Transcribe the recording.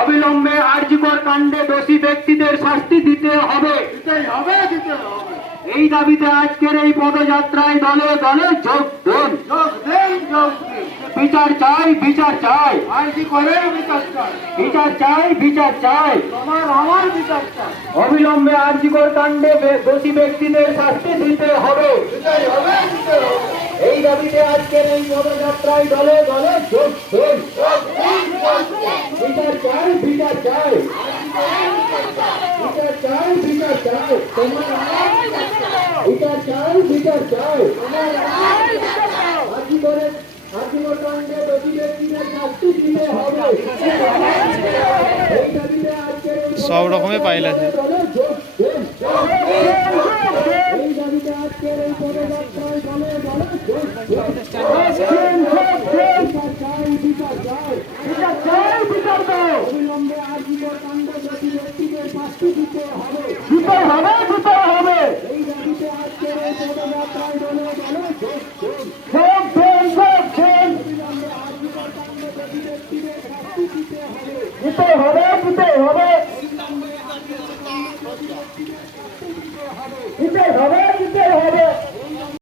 অবিলম্বে আর্যিকর কাণ্ডে দোষী ব্যক্তিদের শাস্তি দিতে হবে। এই দাবিতে আজকের এই পদযাত্রায় দলে দলে যোগ দেন। বিচার চাই বিচার চাই। বিচার চাই। বিচার চাই অবিলম্বে আর্যিকর কাণ্ডে দোষী ব্যক্তিদের শাস্তি দিতে হবে। এই দাবিতে আজকের এই পদযাত্রায় দলে দলে যোগ দিন। চাও বিচার চাও তোমরা বিচার চাও বিচার চাও আজি করে আজিমর কাণ্ডে দোষী ব্যক্তিদের শাস্তি দিতে হবে। সব রকমে পাইল। আছে কাণ্ডে ব্যক্তিদের শাস্তি দিতে হবে। দিতে হবে দিতে হবে